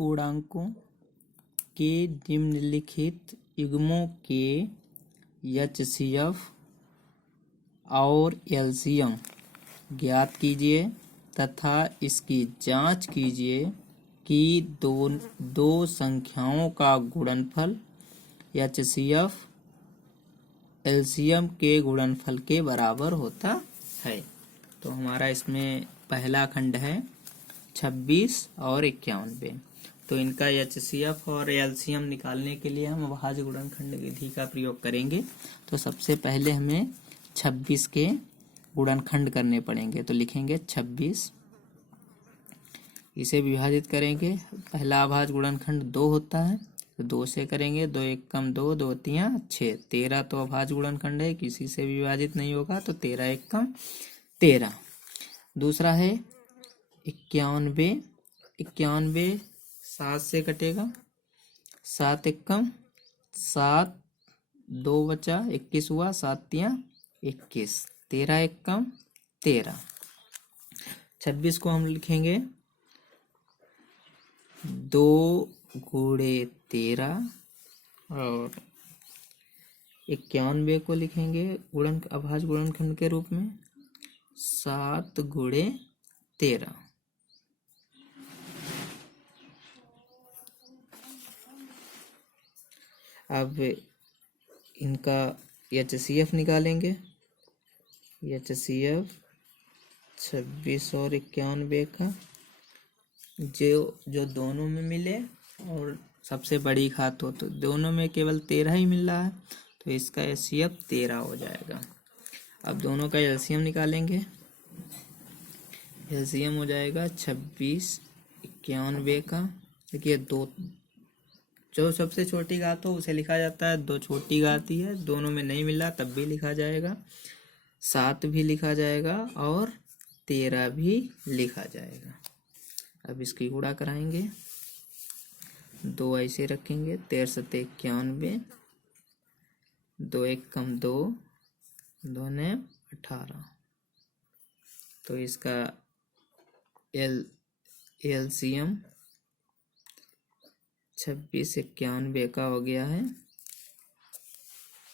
पूर्णांकों के निम्नलिखित युग्मों के एचसीएफ और एलसीएम ज्ञात कीजिए तथा इसकी जांच कीजिए कि दो संख्याओं का गुणनफल एचसीएफ एलसीएम के गुणनफल के बराबर होता है। तो हमारा इसमें पहला खंड है 26 और 91। तो इनका एचसीएफ और एलसीएम निकालने के लिए हम अभाज्य गुणनखंड विधि का प्रयोग करेंगे। तो सबसे पहले हमें 26 के गुणनखंड करने पड़ेंगे। तो लिखेंगे 26, इसे विभाजित करेंगे। पहला अभाज्य गुणनखंड 2 होता है, तो 2 से करेंगे। 2 एकम 2, 2 तियां 6। 13 तो अभाज्य गुणनखंड है, किसी से विभाजित नहीं होगा, तो 13 एकम 13। दूसरा है 91। 91 7 से कटेगा, 7 एकम 7, 2 बचा, 21 हुआ, 7 तियां 21, 13 एकम 13। 26 को हम लिखेंगे 2 गुणे 13 और 91 को लिखेंगे अभाज्य गुणनखंड के रूप में 7 गुणे 13। अब इनका एचसीएफ निकालेंगे। एचसीएफ 26 और 91 का जो दोनों में मिले और सबसे बड़ी घात हो, तो दोनों में केवल 13 ही मिल रहा है, तो इसका एचसीएफ 13 हो जाएगा। अब दोनों का एलसीएम निकालेंगे। एलसीएम हो जाएगा 26 91 का। देखिए, दो जो सबसे छोटी घात हो उसे लिखा जाता है, 2 छोटी घात ही है, दोनों में नहीं मिला तब भी लिखा जाएगा, 7 भी लिखा जाएगा और 13 भी लिखा जाएगा। अब इसकी गुणा कराएंगे। 2 ऐसे रखेंगे, 13 सत्ते 91, 2 एकम 2, 2 ने 18। तो इसका एलसीएम 26 91 का हो गया है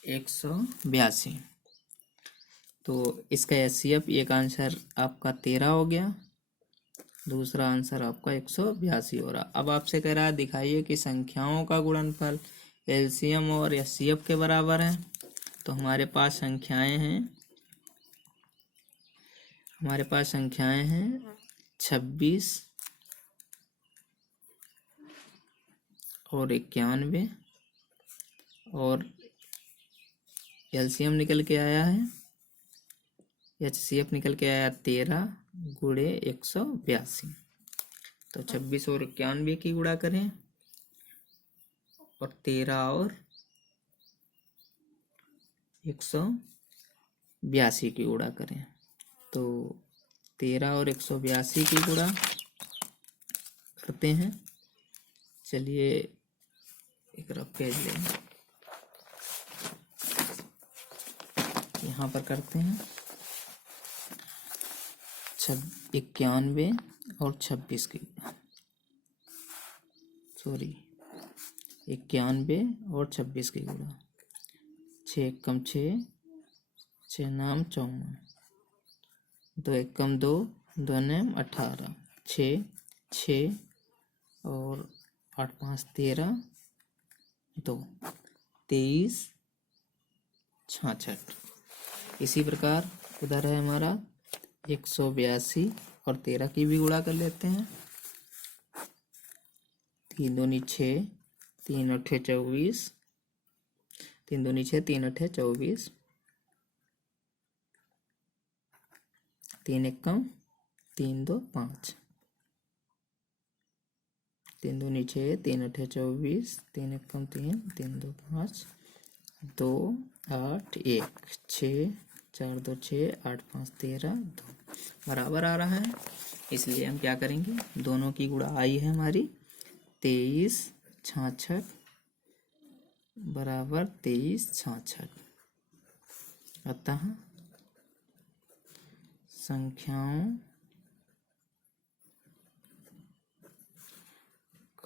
182। तो इसका एचसीएफ एक आंसर आपका 13 हो गया, दूसरा आंसर आपका 182 हो रहा। अब आपसे कह रहा है दिखाइए कि संख्याओं का गुणनफल एलसीएम और एचसीएफ के बराबर है। तो हमारे पास संख्याएं हैं 26 और 91 और एलसीएम निकल के आया है, एचसीएफ निकल के आया 13 गुणे 182। तो 26 और 91 की गुणा करें और 13 और 182 की गुणा करें। तो 13 और 182 की गुणा करते हैं। चलिए एक रफ पेज लें, यहाँ पर करते हैं। 91 और 26 की 91 और 26 की गुणा। 6 एकम 6, 6 नाम 54, 2 एकम 2, 2 नाम 18, 6 6 और 8 5 13, 2 23 66। इसी प्रकार उधर है हमारा 182 और 13 की भी गुणा कर लेते हैं। 3 दूनी 6, 3 अठे 24, 3 दूनी 6, 3 अठे 24, 3 एकम 3 2 5, 3 दूनी 6, 3 अठे 24, 3 एकम 3, 3 2 5, 2 8 1, 6 4 2 6, 8 5 13, 2 बराबर आ रहा है। इसलिए हम क्या करेंगे, दोनों की गुणा आई है हमारी 23 66 बराबर 23 66। अतः संख्याओं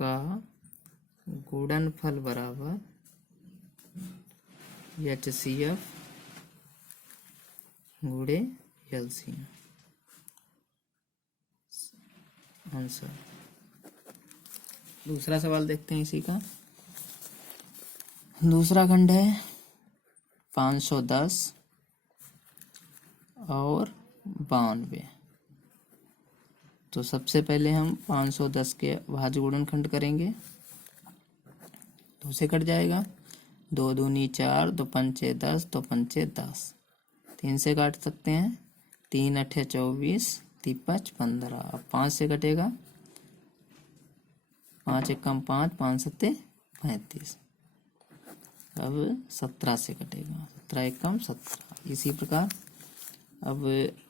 का गुणनफल बराबर HCF गुणे LCM। आंसर। दूसरा सवाल देखते हैं इसी का। दूसरा खंड है 510 और 92। तो सबसे पहले हम 510 के अभाज्य गुणनखंड करेंगे। तो उसे कट जाएगा 2 दूनी 4, 2 पंचे 10, 2 पंचे 10। 3 से काट सकते हैं, 3 अठे 24, 3 5 15। अब 5 से कटेगा, 5 एकम 5, 5 सत्ते 35। अब 17 से कटेगा, 17 एकम 17। इसी प्रकार अब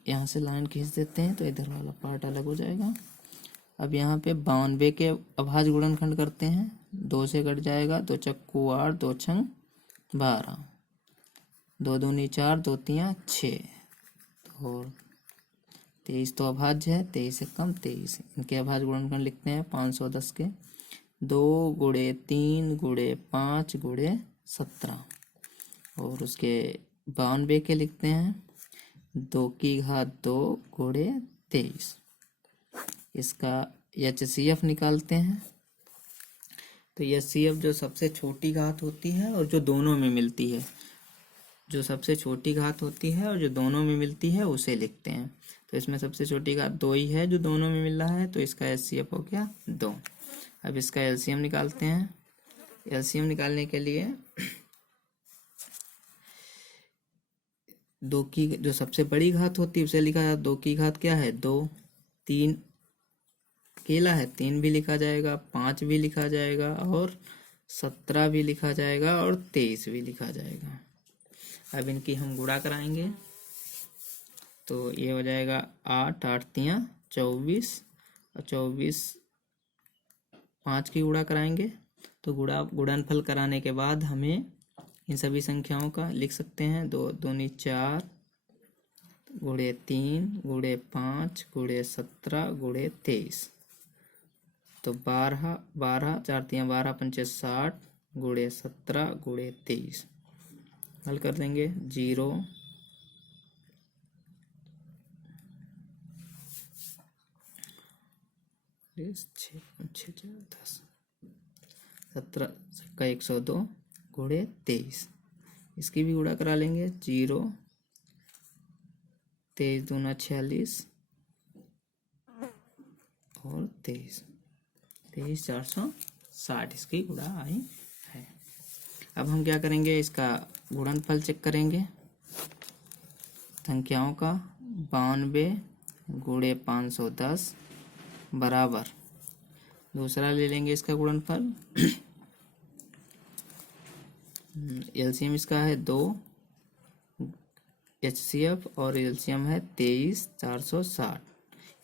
यहाँ से लाइन खींच देते हैं तो इधर वाला पार्ट अलग हो जाएगा। अब यहाँ पे 92 के अभाज्य गुणनखंड करते हैं। 2 से कट जाएगा, 2 चक्कू 8, 2 छंग 12, 2 दूनी 4, 2 तियाँ 6। तो 23 तो अभाज्य है, 23 एकम 23। इनके अभाज्य गुणनखंड लिखते हैं 510 के 2 गुणे 3 गुणे 5 गुणे 17। और उसके 92 के लिखते हैं 2 की घात 2 गुणे 23। इसका HCF निकालते हैं। तो HCF जो सबसे छोटी घात होती है और जो दोनों में मिलती है, जो सबसे छोटी घात होती है और जो दोनों में मिलती है उसे लिखते हैं। तो इसमें सबसे छोटी घात 2 ही है जो दोनों में मिल रहा है, तो इसका HCF हो गया 2। अब इसका LCM निकालते हैं। LCM निकालने के लिए 2 की जो सबसे बड़ी घात होती है उसे लिखा जाता है। 2 की घात क्या है 2, 3 अकेला है 3 भी लिखा जाएगा, 5 भी लिखा जाएगा और 17 भी लिखा जाएगा और 23 भी लिखा जाएगा। अब इनकी हम गुणा कराएंगे तो ये हो जाएगा 8 8 तियाँ 24 और 24 5 की गुणा कराएंगे। तो गुणनफल कराने के बाद हमें इन सभी संख्याओं का लिख सकते हैं। 2 दूनी 4 गुणे 3 गुणे 5 गुणे 17 गुणे 23। तो 12 12 4 तियाँ 12 पंचे 60 गुणे 17 गुणे 23। हल कर देंगे 0 6 6 10 17 का 102 गुणे 23। इसकी भी गुणा करा लेंगे 0 23 दूना 46 और 23 23 460 इसकी गुणा आई है। अब हम क्या करेंगे, इसका गुणनफल चेक करेंगे संख्याओं का। 92 गुणे 510 बराबर, दूसरा ले लेंगे इसका गुणनफल। LCM इसका है 2, HCF और LCM है 23 460।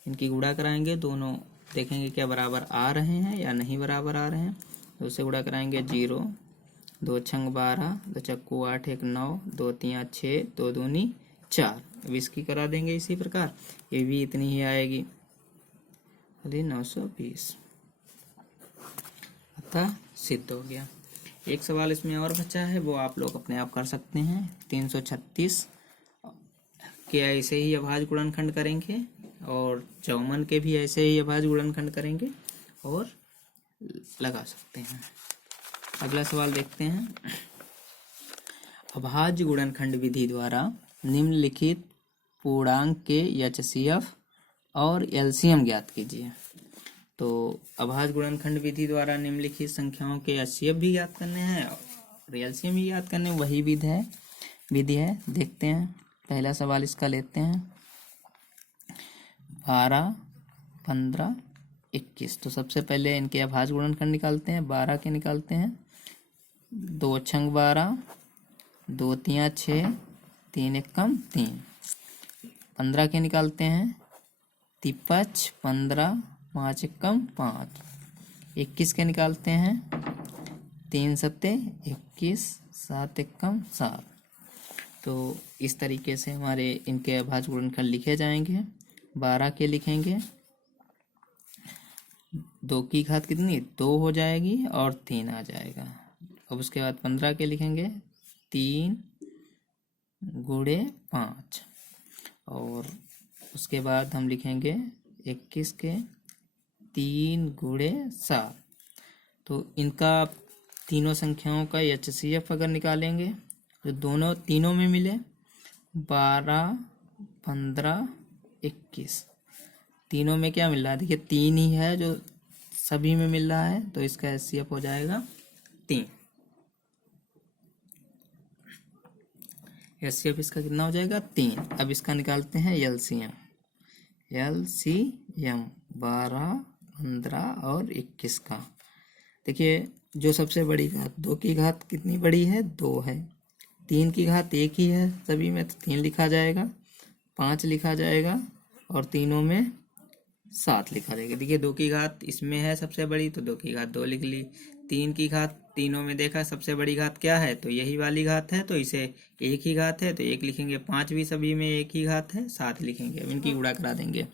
इनकी गुणा कराएंगे, दोनों देखेंगे क्या बराबर आ रहे हैं या नहीं बराबर आ रहे हैं। तो उसे गुणा कराएंगे 0 2 छंग 12 2 चक्कू 8 1 9 2 तियाँ 6 2 दूनी 4। अब इसकी करा देंगे इसी प्रकार, ये भी इतनी ही आएगी 920। अतः सिद्ध हो गया। एक सवाल इसमें और बचा है, वो आप लोग अपने आप कर सकते हैं। 336 के ऐसे ही अभाज्य गुणनखंड करेंगे और 54 के भी ऐसे ही अभाज्य गुणनखंड करेंगे और लगा सकते हैं। अगला सवाल देखते हैं। अभाज्य गुणनखंड विधि द्वारा निम्नलिखित पूर्णांक के HCF और LCM ज्ञात कीजिए। तो अभाज्य गुणनखंड विधि द्वारा निम्नलिखित संख्याओं के HCF भी ज्ञात करने हैं और LCM भी ज्ञात करने, वही विधि है। देखते हैं, पहला सवाल इसका लेते हैं। 12 15 21। तो सबसे पहले इनके अभाज्य गुणनखंड निकालते हैं। 12 के निकालते हैं 2 छंग 12 2 तियाँ 6 3 एकम 3। 15 के निकालते हैं 53 15 5 एकम 5। 21 के निकालते हैं 3 सत्ते 21 7 एकम 7। तो इस तरीके से हमारे इनके अभाज्य गुणनखंड लिखे जाएंगे। 12 के लिखेंगे 2 की घात कितनी 2 हो जाएगी और 3 आ जाएगा। अब उसके बाद 15 के लिखेंगे 3 गुणे 5 और उसके बाद हम लिखेंगे 21 के 3 गुणे 7। तो इनका तीनों संख्याओं का HCF अगर निकालेंगे तो तीनों में मिले 12, 15, 21 तीनों में क्या मिल रहा है, देखिए 3 ही है जो सभी में मिल रहा है, तो इसका HCF हो जाएगा 3। HCF इसका कितना हो जाएगा 3। अब इसका निकालते हैं LCM 12, 15 और 21 का। देखिए जो सबसे बड़ी घात 2 की घात कितनी बड़ी है 2 है, 3 की घात 1 ही है सभी में, तो 3 लिखा जाएगा, 5 लिखा जाएगा और तीनों में 7 लिखा जाएगा। देखिए 2 की घात इसमें है सबसे बड़ी तो 2 की घात 2 लिख ली। 3 की घात तीनों में देखा सबसे बड़ी घात क्या है तो यही वाली घात है, तो इसे 1 ही घात है तो 1 लिखेंगे। 5 भी सभी में 1 ही घात है, 7 लिखेंगे। अब इनकी गुणा करा देंगे।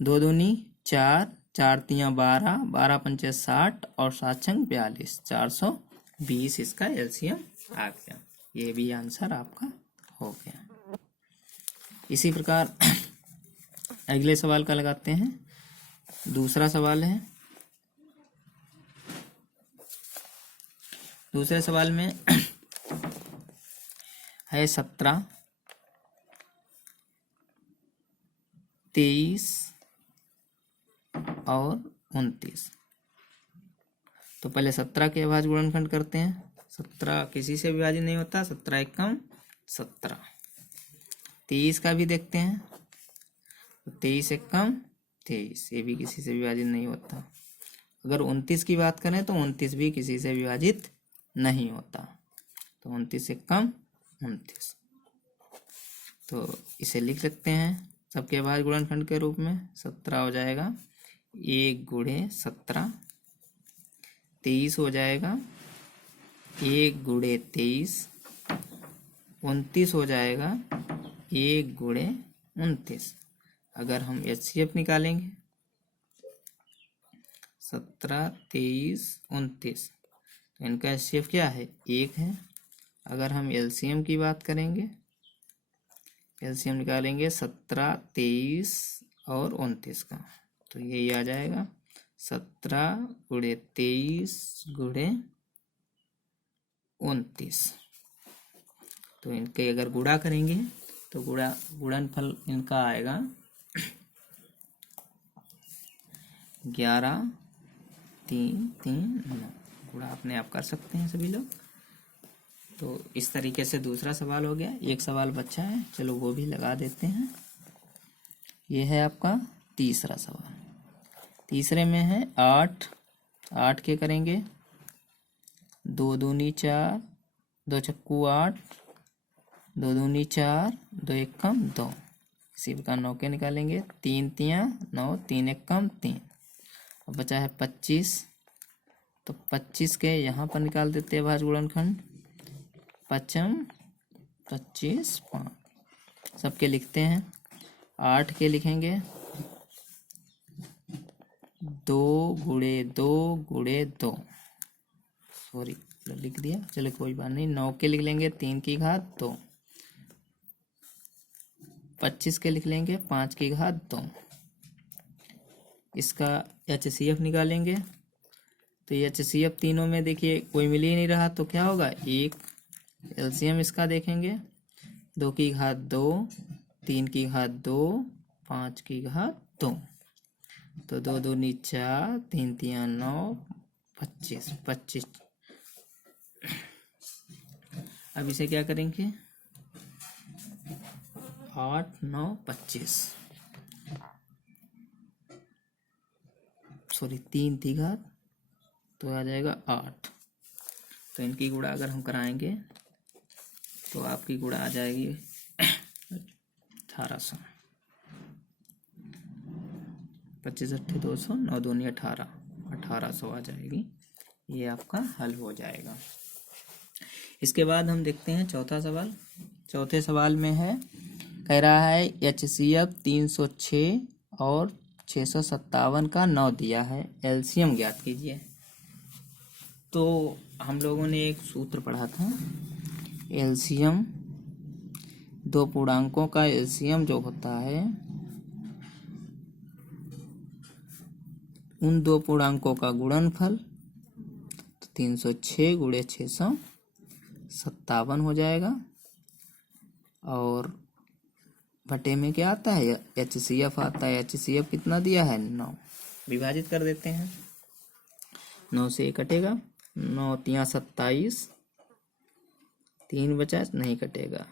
2 दूनी 4, 4 तियाँ 12, 12 पंचे 60 और 7 छंग 42, 420 इसका LCM आ गया। ये भी आंसर आपका हो गया। इसी प्रकार अगले सवाल का लगाते हैं। दूसरा सवाल है, दूसरे सवाल में है 17, 23 और 29। तो पहले 17 के अभाज्य गुणनखंड करते हैं। 17 किसी से विभाजित नहीं होता, 17 एकम 17। 23 का भी देखते हैं, तो 23 एकम 23, ये भी किसी से विभाजित नहीं होता। अगर 29 की बात करें तो 29 भी किसी से विभाजित नहीं होता, तो 29 एकम 29। तो इसे लिख सकते हैं सबके अभाज्य गुणनखंड के रूप में। 17 हो जाएगा 1 गुणे 17, 23 हो जाएगा 1 गुणे 23, 29 हो जाएगा 1 गुणे 29। अगर हम HCF निकालेंगे 17, 23, 29, तो इनका HCF क्या है 1 है। अगर हम LCM की बात करेंगे, LCM निकालेंगे 17, 23 और 29 का, तो यही आ जाएगा 17 गुणे 23 गुणे 29। तो इनके अगर गुणा करेंगे तो गुणनफल इनका आएगा 11, 3, 3, 9। गुणा अपने आप कर सकते हैं सभी लोग। तो इस तरीके से दूसरा सवाल हो गया। एक सवाल बचा है, चलो वो भी लगा देते हैं। ये है आपका तीसरा सवाल। तीसरे में है 8, 8 के करेंगे 2 दूनी 4, 2 छक्कू 8, 2 दूनी 4, 2 एकम 2। इसी प्रकार 9 के निकालेंगे 3 तियाँ 9, 3 एकम 3। अब बचा है 25, तो 25 के यहाँ पर निकाल देते हैं अभाज्य गुणनखंड। 5 25 5 सबके लिखते हैं। 8 के लिखेंगे 2 गुणे 2 गुणे 2, सॉरी लिख दिया, चलो कोई बात नहीं। 9 के लिख लेंगे 3 की घात 2। 25 के लिख लेंगे 5 की घात 2। इसका HCF निकालेंगे, तो HCF तीनों में देखिए कोई मिल ही नहीं रहा, तो क्या होगा 1। LCM इसका देखेंगे 2 की घात 2, 3 की घात 2, 5 की घात 2, तो 2 दूनी 4, 3 तियाँ 9, 25 25। अब इसे क्या करेंगे 8, 9, 25, सॉरी 3 की घात, तो आ जाएगा 8। तो इनकी गुणा अगर हम कराएंगे तो आपकी गुणा आ जाएगी 1800। 25 8 200, 9 दूनी 18, 1800 आ जाएगी। ये आपका हल हो जाएगा। इसके बाद हम देखते हैं चौथा सवाल। चौथे सवाल में है, कह रहा है HCF 306 और 657 का 9 दिया है, एलसीएम ज्ञात कीजिए। तो हम लोगों ने एक सूत्र पढ़ा था, एलसीएम, दो पूर्णांकों का एलसीएम जो होता है, उन दो पूर्णांकों का गुणनफल, तो 306 गुणे 657 हो जाएगा। और बटे में क्या आता है, एचसीएफ आता है। एचसीएफ कितना दिया है, 9। विभाजित कर देते हैं, 9 से 1 कटेगा, 9 तिया 27, 3 बचा, नहीं कटेगा,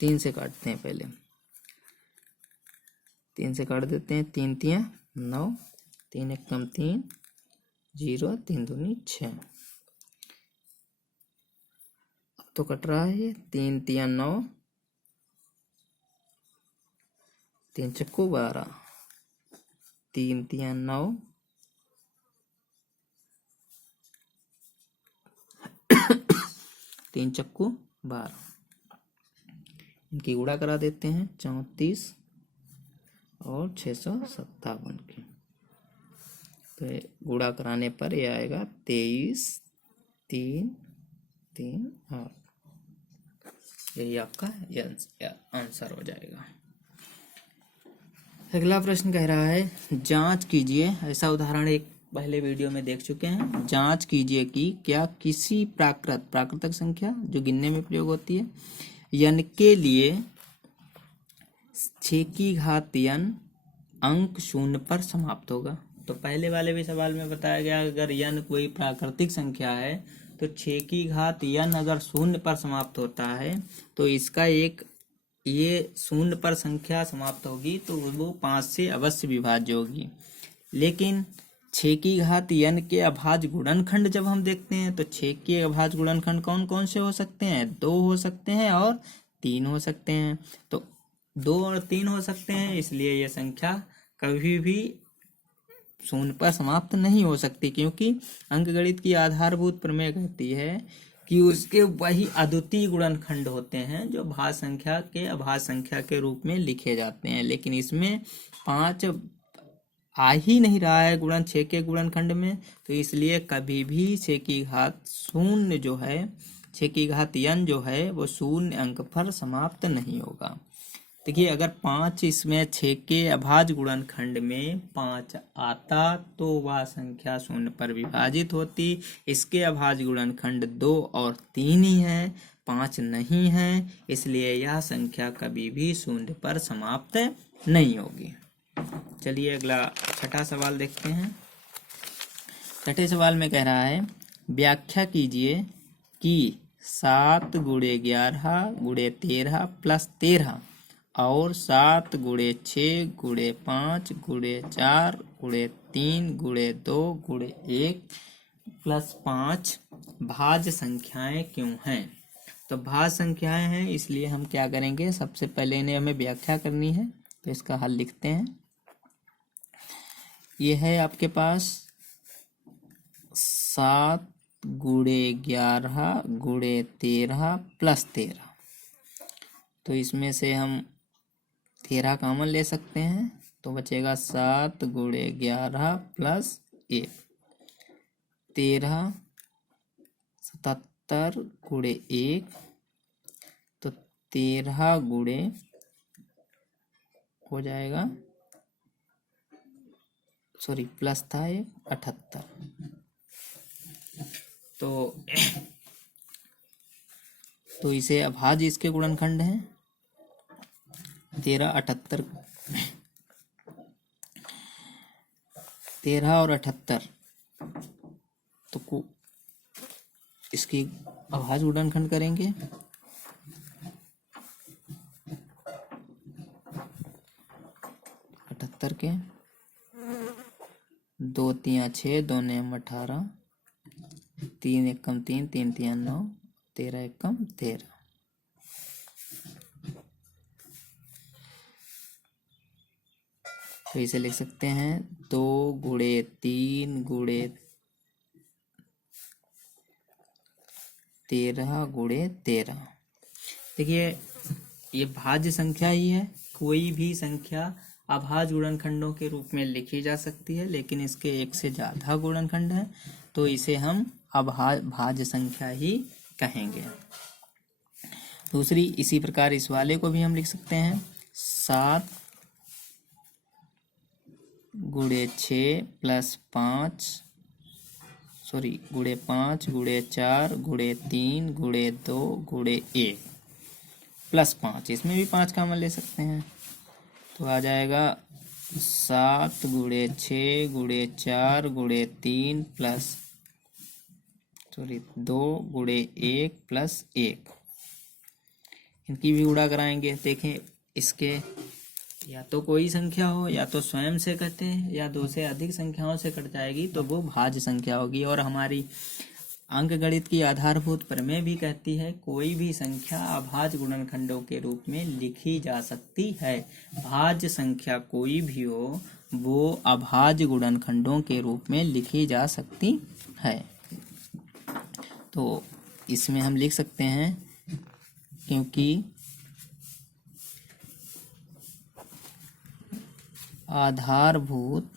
3 से काटते हैं पहले, 3 से काट देते हैं, 3 तिया 9, 3 एकम 3, 0, 3 दूनी 6। अब तो कट रहा है, 3 तिया 9, 3 चक्कू 12, 3 तिया 9, 3 चक्कू 12, इनकी गुणा करा देते हैं, 34 और 657 की। तो गुणा कराने पर यह आएगा 23, 3, 3 और यही आपका आंसर हो जाएगा। अगला प्रश्न कह रहा है, जांच कीजिए, ऐसा उदाहरण एक पहले वीडियो में देख चुके हैं। जांच कीजिए कि क्या किसी प्राकृतिक संख्या जो गिनने में प्रयोग होती है n के लिए 6 की घात n अंक 0 पर समाप्त होगा। तो पहले वाले भी सवाल में बताया गया, अगर n कोई प्राकृतिक संख्या है तो 6 की घात n अगर 0 पर समाप्त होता है तो इसका एक ये 0 पर संख्या समाप्त होगी तो वो 5 से अवश्य विभाज्य होगी। लेकिन 6 की घात n के अभाज्य गुणनखंड जब हम देखते हैं तो 6 के अभाज्य गुणनखंड कौन कौन से हो सकते हैं, 2 हो सकते हैं और 3 हो सकते हैं। तो 2 और 3 हो सकते हैं, इसलिए यह संख्या कभी भी 0 पर समाप्त नहीं हो सकती, क्योंकि अंकगणित की आधारभूत प्रमेय कहती है कि उसके वही अद्वितीय गुणनखंड होते हैं जो भाज्य संख्या के अभाज्य संख्या के रूप में लिखे जाते हैं। लेकिन इसमें 5 आ ही नहीं रहा है गुणन 6 के गुणनखंड में, तो इसलिए कभी भी 6 की घात 0 जो है, 6 की घात n जो है वो 0 अंक पर समाप्त नहीं होगा। देखिए, अगर 5 इसमें 6 के अभाज्य गुणनखंड में 5 आता तो वह संख्या 0 पर विभाजित होती। इसके अभाज्य गुणनखंड 2 और 3 ही है, 5 नहीं है, इसलिए यह संख्या कभी भी 0 पर समाप्त नहीं होगी। चलिए अगला छठा सवाल देखते हैं। छठे सवाल में कह रहा है, व्याख्या कीजिए कि 7 गुणे 11 गुणे 13 प्लस 13 और 7 गुणे 6 गुणे 5 गुणे 4 गुणे 3 गुणे 2 गुणे 1 प्लस 5 भाज्य संख्याएं क्यों हैं। तो भाज्य संख्याएं हैं, इसलिए हम क्या करेंगे, सबसे पहले इन्हें हमें व्याख्या करनी है। तो इसका हल लिखते हैं। ये है आपके पास 7 गुणे 11 गुणे 13 प्लस 13। तो इसमें से हम 13 कॉमन ले सकते हैं, तो बचेगा 7 गुणे 11 प्लस 1, 13, 77 गुणे 1, तो 13 गुणे हो जाएगा, सॉरी प्लस था ये 78। तो इसे अभाज्य इसके गुणनखंड हैं 13, 78, 13 और 78, तो इसकी अभाज्य गुणनखंड करेंगे। 78 के 2 तिया 6, 2 नेम 18, 3 एकम 3, 3 तिया 9, 13 एकम 13। तो इसे लिख सकते हैं 2 गुणे 3 गुणे 13 गुणे 13। देखिए, ये भाज्य संख्या ही है, कोई भी संख्या अभाज्य गुणनखंडों के रूप में लिखी जा सकती है, लेकिन इसके एक से ज़्यादा गुणनखंड हैं तो इसे हम भाज्य संख्या ही कहेंगे। दूसरी, इसी प्रकार इस वाले को भी हम लिख सकते हैं 7 गुणे 6 प्लस 5 गुणे 5 गुणे 4 गुणे 3 गुणे 2 गुणे 1 प्लस 5, इसमें भी 5 कॉमन ले सकते हैं तो आ जाएगा 7 गुणे 6 गुणे 4 गुणे 3 प्लस 2 गुणे 1 प्लस 1। इनकी भी गुणा कराएंगे। देखें, इसके या तो कोई संख्या हो या तो स्वयं से कटे या दो से अधिक संख्याओं से कट जाएगी तो वो भाज्य संख्या होगी। और हमारी अंकगणित की आधारभूत प्रमेय भी कहती है कोई भी संख्या अभाज्य गुणनखंडों के रूप में लिखी जा सकती है। भाज्य संख्या कोई भी हो वो अभाज्य गुणनखंडों के रूप में लिखी जा सकती है। तो इसमें हम लिख सकते हैं क्योंकि आधारभूत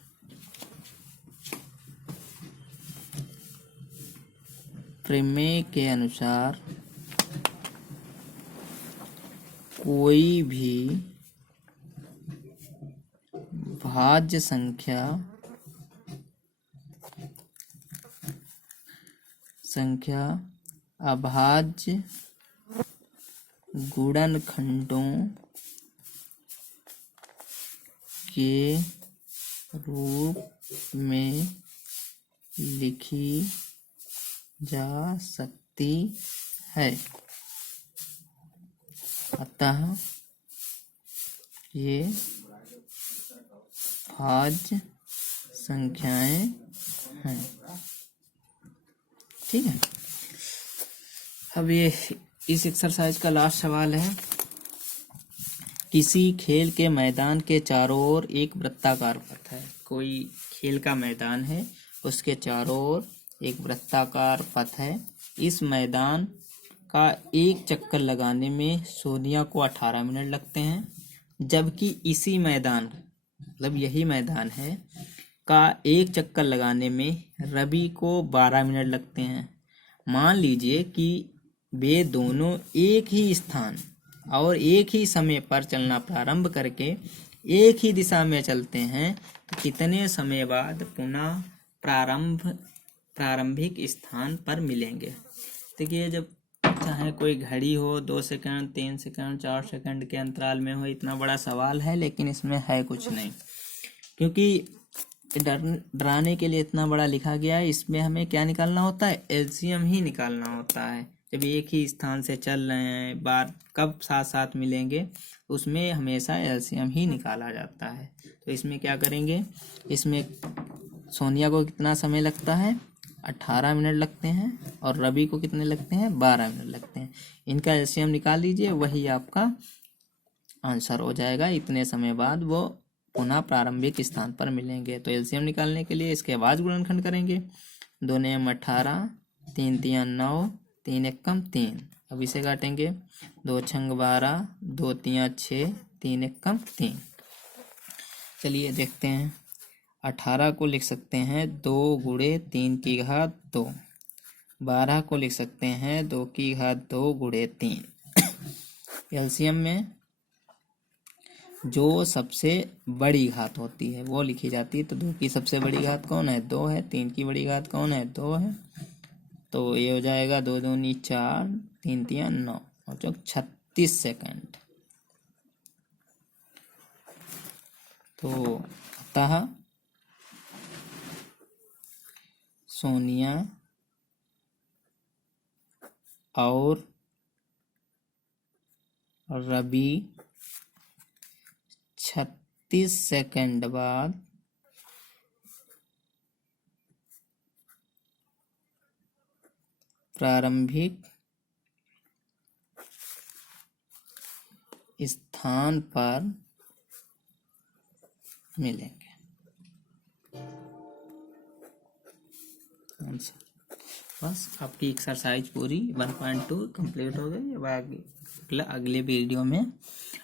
प्रमेय के अनुसार कोई भी भाज्य संख्या अभाज्य गुणनखंडों के रूप में लिखी जा सकती है। अतः ये भाज्य संख्याएं हैं। ठीक है। अब ये इस एक्सरसाइज का लास्ट सवाल है। किसी खेल के मैदान के चारों ओर एक वृत्ताकार पथ है। कोई खेल का मैदान है, उसके चारों ओर एक वृत्ताकार पथ है। इस मैदान का एक चक्कर लगाने में सोनिया को 18 मिनट लगते हैं, जबकि इसी मैदान, मतलब यही मैदान है, का एक चक्कर लगाने में रवि को 12 मिनट लगते हैं। मान लीजिए कि वे दोनों एक ही स्थान और एक ही समय पर चलना प्रारंभ करके एक ही दिशा में चलते हैं तो कितने समय बाद पुनः प्रारंभिक स्थान पर मिलेंगे। देखिए, जब चाहे कोई घड़ी हो 2 सेकंड 3 सेकंड 4 सेकंड के अंतराल में हो, इतना बड़ा सवाल है लेकिन इसमें है कुछ नहीं, क्योंकि डराने के लिए इतना बड़ा लिखा गया है। इसमें हमें क्या निकालना होता है, एलसीएम ही निकालना होता है। जब एक ही स्थान से चल रहे हैं, बार कब साथ साथ मिलेंगे, उसमें हमेशा एलसीएम ही निकाला जाता है। तो इसमें क्या करेंगे, इसमें सोनिया को कितना समय लगता है, 18 मिनट लगते हैं, और रवि को कितने लगते हैं, 12 मिनट लगते हैं। इनका एलसीएम निकाल लीजिए, वही आपका आंसर हो जाएगा। इतने समय बाद वो पुनः प्रारंभिक स्थान पर मिलेंगे। तो एलसीएम निकालने के लिए इसके बाद गुणनखंड करेंगे। 2 नेम 18, 3 तियां 9, 3 एकम 3। अब इसे काटेंगे, 2 छंग 12, 2 तियां 6, 3 एकम 3। चलिए देखते हैं। 18 को लिख सकते हैं 2 गुणे 3 की घात 2। 12 को लिख सकते हैं 2 की घात 2 गुणे 3। एलसीएम में जो सबसे बड़ी घात होती है वो लिखी जाती है। तो 2 की सबसे बड़ी घात कौन है, 2 है। 3 की बड़ी घात कौन है, 2 है। तो ये हो जाएगा 2 दूनी 4, 3 तियां 9 और 36 सेकंड। तो अतः सोनिया और रवि 36 सेकंड बाद प्रारंभिक स्थान पर मिलेंगे। बस आपकी एक्सरसाइज पूरी 1.2 कंप्लीट हो गई। अब अगले वीडियो में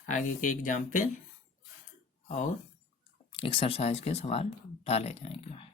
आगे के एग्जाम्पल और एक्सरसाइज के सवाल डाले जाएंगे।